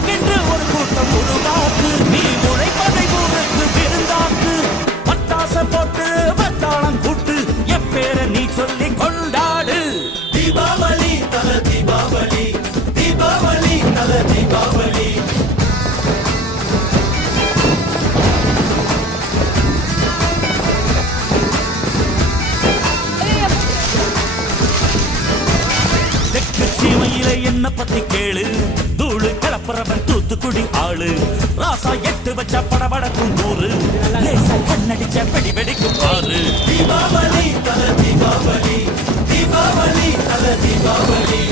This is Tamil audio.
உனக்கென்று ஒரு கூட்டம் உருவாக்கு, நீ உழைப்பதை ஊருக்கு விருந்தாக்கு. பட்டாச போட்டு வட்டாளம் கூட்டு, எப்பேர நீ சொல்லி கொண்டாடு. தீபாவளி தல தீபாவளி, தீபாவளி தல தீபாவளி. தெற்கு சீமையில என்ன பத்தி கேளு, தூளு கிளப்புறவன் தூத்துக்குடி ஆளு. ராசா எட்டு வச்ச படபடக்கும் ஊரு, லேசா கண்ணடிச்ச வெடி வெடிக்கும் பாரு. தீபாவளி தல தீபாவளி, தீபாவளி தல தீபாவளி.